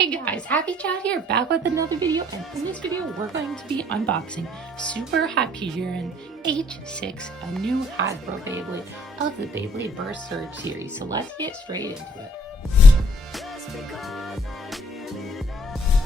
Hey guys, Happy Child here, back with another video, and in this video we're going to be unboxing Super Hyperion H6, a new Hasbro Beyblade of the Beyblade Burst Surge series. So let's get straight into it.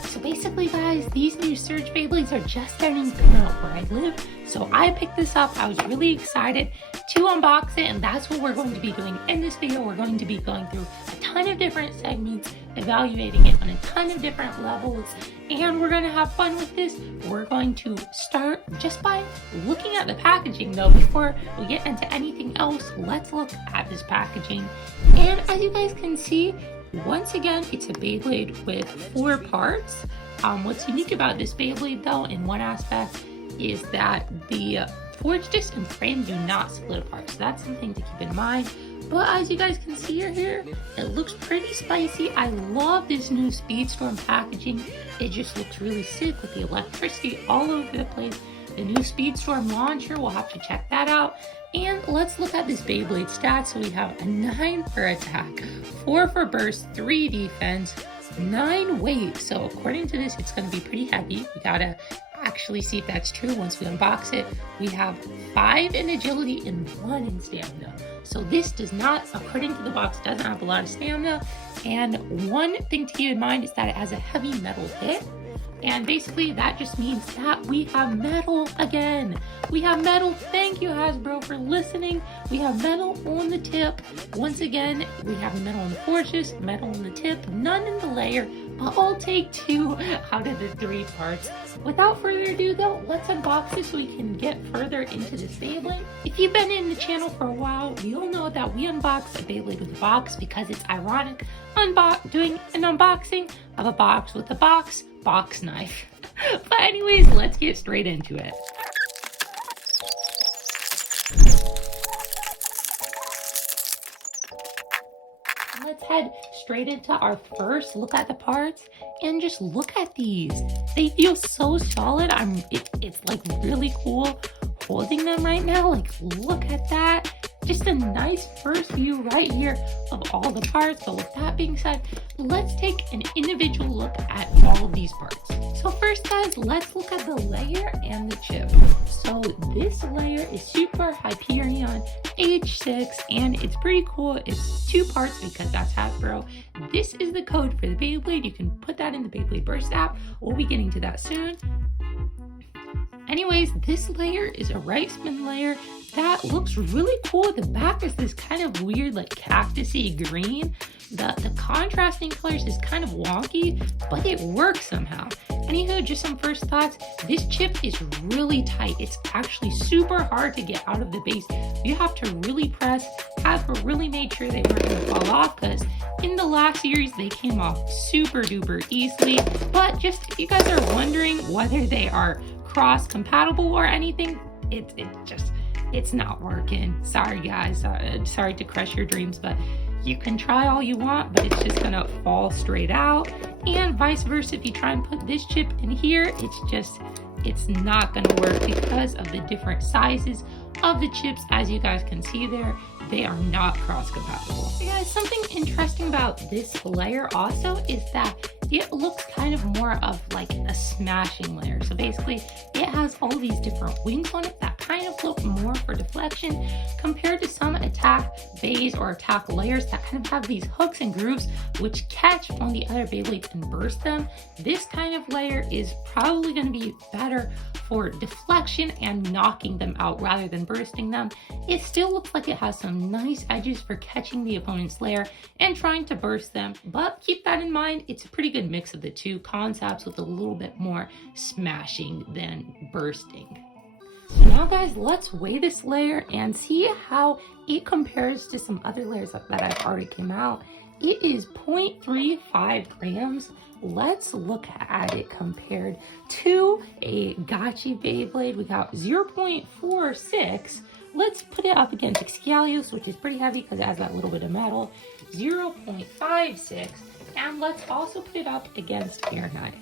So basically guys, these new Surge Beyblades are just starting to come out where I live, so I picked this up. I was really excited to unbox it, and that's what we're going to be doing in this video. We're going to be going through a ton of different segments, evaluating it on a ton of different levels, and we're going to have fun with this. We're going to start just by looking at the packaging though. Before we get into anything else, let's look at this packaging. And as you guys can see, once again, it's a Beyblade with 4 parts. What's unique about this Beyblade though, in one aspect, is that the forge disc and frame do not split apart, so that's something to keep in mind. But as you guys can see here, it looks pretty spicy. I love this new Speedstorm packaging. It just looks really sick with the electricity all over the place. The new Speedstorm launcher, we'll have to check that out. And let's look at this Beyblade stats. So we have a 9 for attack, 4 for burst, 3 defense, 9 weight. So according to this, it's going to be pretty heavy. We gotta actually see if that's true once we unbox it. We have 5 in agility and 1 in stamina. So this does not, according to the box, doesn't have a lot of stamina. And one thing to keep in mind is that it has a heavy metal hit. And basically that just means that we have metal again. We have metal. Thank you, Hasbro, for listening. We have metal on the tip. Once again, we have metal on the forges, metal on the tip, none in the layer, but I'll take 2 out of the 3 parts. Without further ado though, let's unbox this so we can get further into this Beyblade. If you've been in the channel for a while, you'll know that we unbox a Beyblade with a box because it's ironic doing an unboxing of a box with a box knife. But anyways, let's get straight into it. Let's head straight into our first look at the parts and just look at these. They feel so solid. It's like really cool holding them right now. Like, look at that. Just a nice first view right here of all the parts. But with that being said, let's take an individual look at all of these parts. So first guys, let's look at the layer and the chip. So this layer is Super Hyperion H6, and it's pretty cool. It's 2 parts because that's Hasbro. This is the code for the Beyblade. You can put that in the Beyblade Burst app. We'll be getting to that soon. Anyways, this layer is a right spin layer that looks really cool. The back is this kind of weird, like cactusy green. The contrasting colors is kind of wonky, but it works somehow. Anywho, just some first thoughts. This chip is really tight. It's actually super hard to get out of the base. You have to really press. Hasbro really made sure they weren't going to fall off, because in the last series they came off super duper easily. But just if you guys are wondering whether they are cross compatible or anything, it's not working. Sorry guys, sorry to crush your dreams, but you can try all you want, but it's just gonna fall straight out. And vice versa, if you try and put this chip in here, it's not gonna work because of the different sizes of the chips. As you guys can see there, they are not cross compatible. Hey guys, something interesting about this layer also is that it looks kind of more of like a smashing layer. So basically it has all these different wings on it that kind of look more for deflection compared to some attack bays or attack layers that kind of have these hooks and grooves which catch on the other Beyblades and burst them. This kind of layer is probably going to be better for deflection and knocking them out rather than bursting them. It still looks like it has some nice edges for catching the opponent's layer and trying to burst them, but keep that in mind. It's a pretty good mix of the 2 concepts with a little bit more smashing than bursting. So now guys, let's weigh this layer and see how it compares to some other layers that I've already came out. It is 0.35 grams. Let's look at it compared to a Gotchi Beyblade. We got 0.46. Let's put it up against Excalios, which is pretty heavy because it has that little bit of metal, 0.56. And let's also put it up against Air Knife,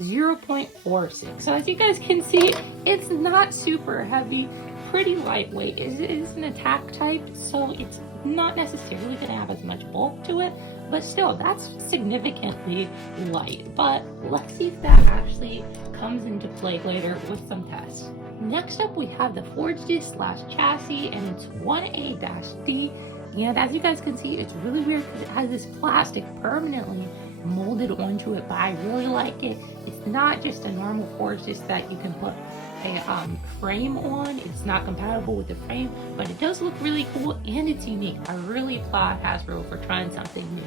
0.46. So as you guys can see, it's not super heavy. pretty lightweight. It is an attack type, so it's not necessarily going to have as much bulk to it, but still, that's significantly light. But let's see if that actually comes into play later with some tests. Next up, we have the Forged Disc / chassis, and it's 1A-D. And as you guys can see, it's really weird because it has this plastic permanently molded onto it, but I really like it. It's not just a normal Forged Disc that you can put a frame on. It's not compatible with the frame, but it does look really cool and it's unique. I really applaud Hasbro for trying something new.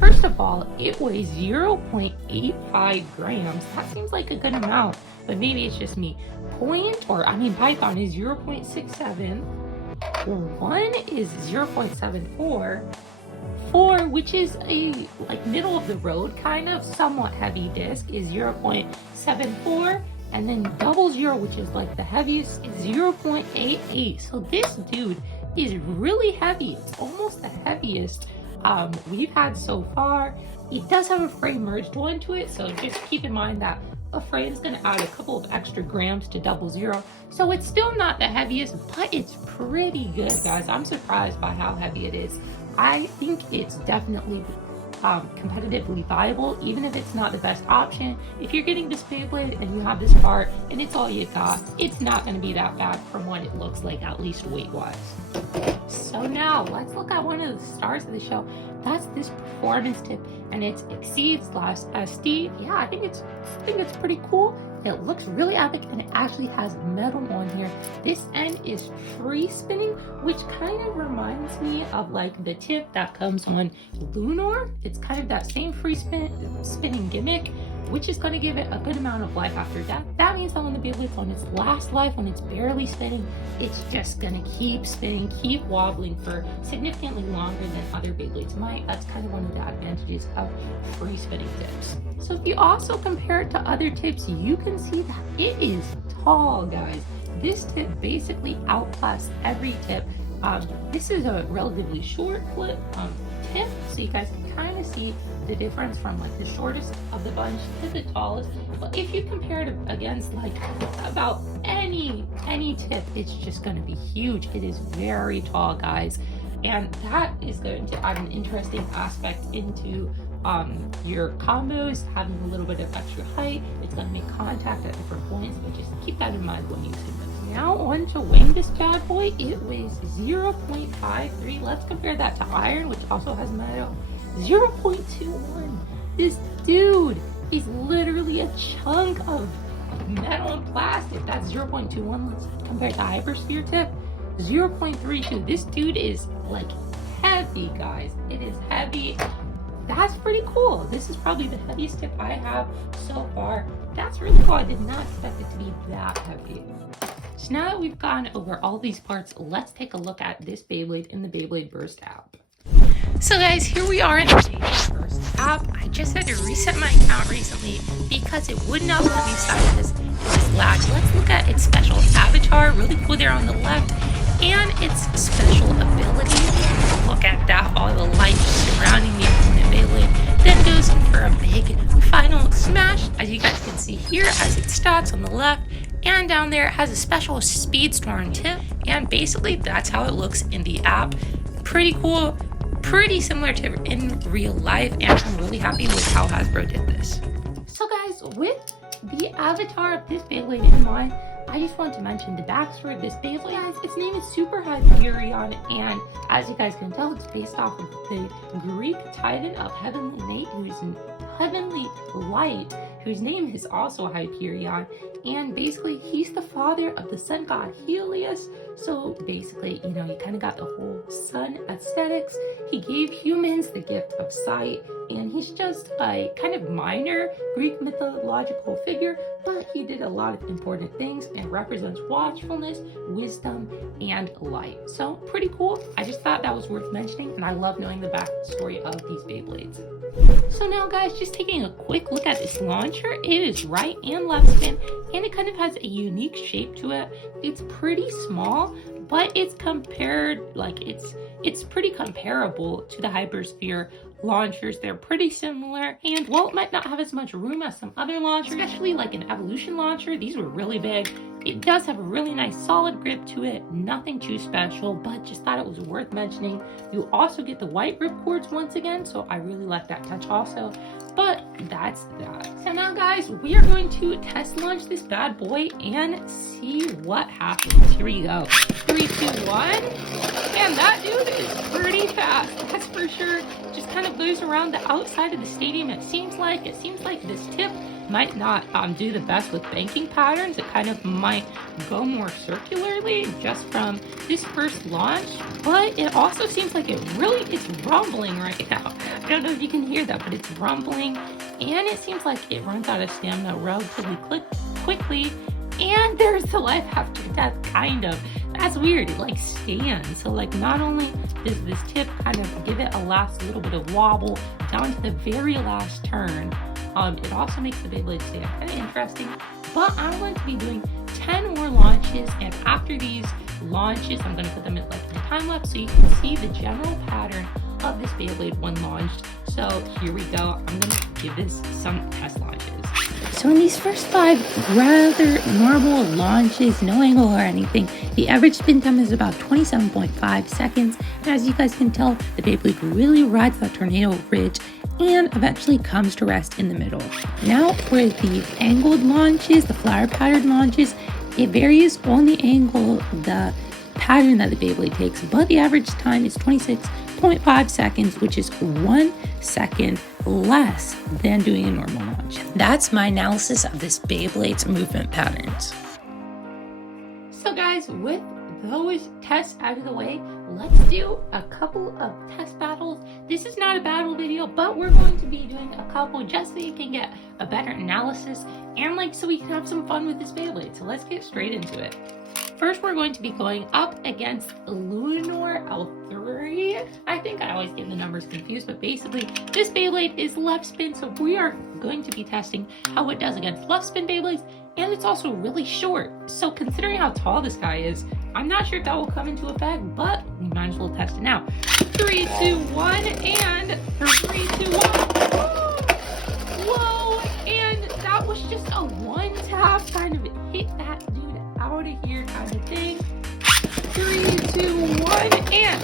First of all, it weighs 0.85 grams. That seems like a good amount, but maybe it's just me. Python is 0.67. 1 is 0.74. 4, which is a middle of the road kind of somewhat heavy disc, is 0.74. And then 00, which is like the heaviest, is 0.88. So this dude is really heavy. It's almost the heaviest we've had so far. It does have a frame merged onto it, so just keep in mind that a frame is going to add a couple of extra grams to 00. So it's still not the heaviest, but it's pretty good, guys. I'm surprised by how heavy it is. I think it's definitely competitively viable, even if it's not the best option. If you're getting this Beyblade and you have this part and it's all you got, it's not going to be that bad from what it looks like, at least weight wise. So now let's look at one of the stars of the show. That's this performance tip, and it's Exceed / SD. Yeah, I think it's pretty cool. It looks really epic, and it actually has metal on here. This end is free spinning, which kind of reminds me of like the tip that comes on Lunar. It's kind of that same free spinning gimmick, which is going to give it a good amount of life after death. That means that when the Beyblade's on its last life, when it's barely spinning, it's just going to keep spinning, keep wobbling for significantly longer than other Beyblades might. That's kind of one of the advantages of free spinning tips. So if you also compare it to other tips, you can see that it is tall, guys. This tip basically outclassed every tip. This is a relatively short flip tip, so you guys can kind of see the difference from like the shortest of the bunch to the tallest. But if you compare it against like about any tip, it's just going to be huge. It is very tall, guys, and that is going to add an interesting aspect into your combos. Having a little bit of extra height, it's going to make contact at different points, but just keep that in mind when using this. Now on to weighing this bad boy. It weighs 0.53. Let's compare that to iron, which also has metal. 0.21. This dude is literally a chunk of metal and plastic. That's 0.21. Let's compare it to HappyRhino tip. 0.32. This dude is like heavy, guys. It is heavy. That's pretty cool. This is probably the heaviest tip I have so far. That's really cool. I did not expect it to be that heavy. So now that we've gone over all these parts, let's take a look at this Beyblade in the Beyblade Burst app. So guys, here we are in the Beyblade Burst app. I just had to reset my account recently because it would not let me start this lag. Let's look at its special avatar, really cool there on the left, and its special ability. Look at that, all the light surrounding the opponent Beyblade. Then goes for a big final smash, as you guys can see here, as its stats on the left. And down there, it has a special Speedstorm tip. And basically, that's how it looks in the app. Pretty cool, pretty similar to in real life. And I'm really happy with how Hasbro did this. So guys, with the avatar of this Beyblade in mind, I just want to mention the backstory of this Beyblade. Guys, its name is Super Hyperion, and as you guys can tell, it's based off of the Greek titan of Heavenly Light, whose name is also Hyperion. And basically, he's the father of the sun god Helios. So basically, you know, you kind of got the whole sun aesthetics. He gave humans the gift of sight, and he's just a kind of minor Greek mythological figure, but he did a lot of important things and represents watchfulness, wisdom, and light. So pretty cool. I just thought that was worth mentioning, and I love knowing the backstory of these Beyblades. So now guys, just taking a quick look at this launcher. It is right and left spin, and it kind of has a unique shape to it. It's pretty small, but it's compared, like it's pretty comparable to the HappyRhino launchers. They're pretty similar, and while it might not have as much room as some other launchers, especially like an Evolution launcher, these were really big. It does have a really nice solid grip to it, nothing too special, but just thought it was worth mentioning. You also get the white ripcords once again, so I really like that touch also. But that's that. So now guys, we are going to test launch this bad boy and see what happens. Here we go. 3, 2, 1. And that dude is pretty fast, that's for sure. Just kind of goes around the outside of the stadium. It seems like this tip might not do the best with banking patterns. It kind of might go more circularly just from this first launch, but it also seems like it's rumbling right now. I don't know if you can hear that, but it's rumbling, and it seems like it runs out of stamina relatively quickly. And there's the life after death, kind of. That's weird, it like stands. So like not only does this tip kind of give it a last little bit of wobble down to the very last turn, it also makes the Beyblade stand kind of interesting. But I'm going to be doing 10 more launches, and after these launches, I'm going to put them in like a time lapse so you can see the general pattern of this Beyblade when launched. So here we go. I'm going to give this some test launches. So in these first 5 rather normal launches, no angle or anything, the average spin time is about 27.5 seconds. And as you guys can tell, the Beyblade really rides that tornado ridge and eventually comes to rest in the middle. Now for the angled launches, the flower pattern launches, it varies on the angle, the pattern that the Beyblade takes, but the average time is 26.5 seconds, which is 1 second less than doing a normal launch. That's my analysis of this Beyblade's movement patterns. So guys, with those tests out of the way, let's do a couple of test battles. This is not a battle video, but we're going to be doing a couple just so you can get a better analysis and like so we can have some fun with this Beyblade. So let's get straight into it. First, we're going to be going up against Lunar L3. I think I always get the numbers confused, but basically this Beyblade is left spin, so we are going to be testing how it does against left spin Beyblades, and it's also really short. So considering how tall this guy is, I'm not sure if that will come into effect, but we might as well test it now. 3, 2, 1, and 3, 2, 1. Whoa! And that was just a one tap, kind of hit that dude out of here kind of thing. 3, 2, 1, and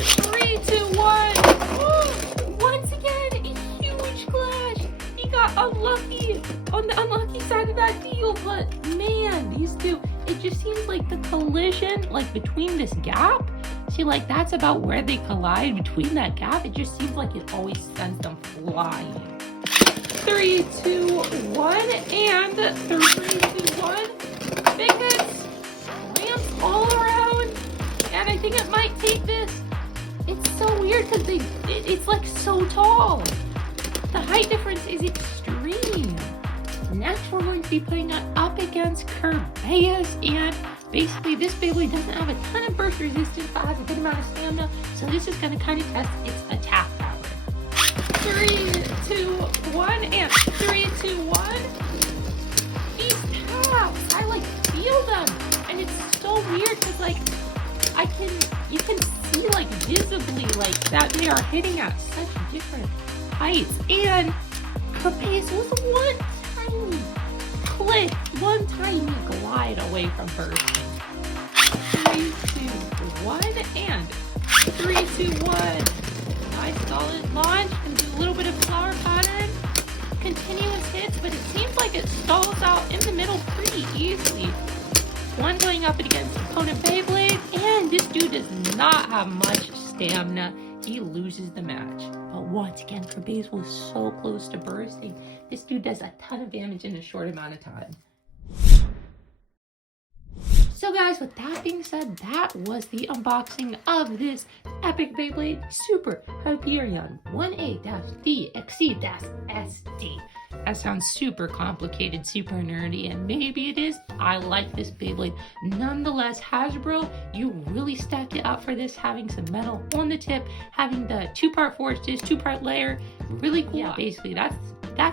3, 2, 1. Woo! Once again, a huge clash. He got unlucky on the unlucky side of that deal, but man, these two, it just seems like the collision, like between this gap, see, like that's about where they collide. Between that gap, it just seems like it always sends them flying. 3, 2, 1, and 3, 2, 1. Big hits, ramps all around, and I think it might take this. It's so weird because it's like so tall. The height difference is extreme. Next, we're going to be putting it up against beys, and basically this Beyblade doesn't have a ton of burst resistance, but has a good amount of stamina, so this is going to kind of test its attack power. 3, 2, 1, and 3, 2, 1. These taps, I like feel them, and it's so weird because like you can see like visibly like that they are hitting at such different heights, and beys was one tiny click, one tiny glide away from bursting. 3, 2, 1, and 3, 2, 1. Nice solid launch, and do a little bit of flower pattern, continuous hits, but it seems like it stalls out in the middle pretty easily. One going up against opponent Beyblade, and this dude does not have much stamina. He loses the match. But once again, beys was so close to bursting. This dude does a ton of damage in a short amount of time. So guys, with that being said, that was the unboxing of this epic Beyblade Super Hyperion 1A-D-XC-SD. That sounds super complicated, super nerdy, and maybe it is. I like this Beyblade. Nonetheless, Hasbro, you really stepped it up for this, having some metal on the tip, having the 2-part forces, 2-part layer. Really cool. Yeah, basically, that's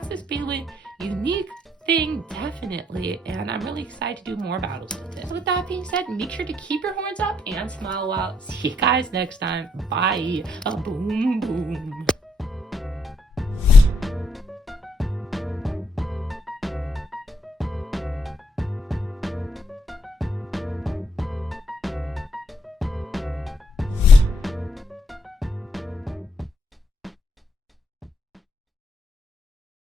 this Beyblade. Unique thing, definitely, and I'm really excited to do more battles with this. So with that being said, make sure to keep your horns up and smile a while. See you guys next time. Bye. A boom boom.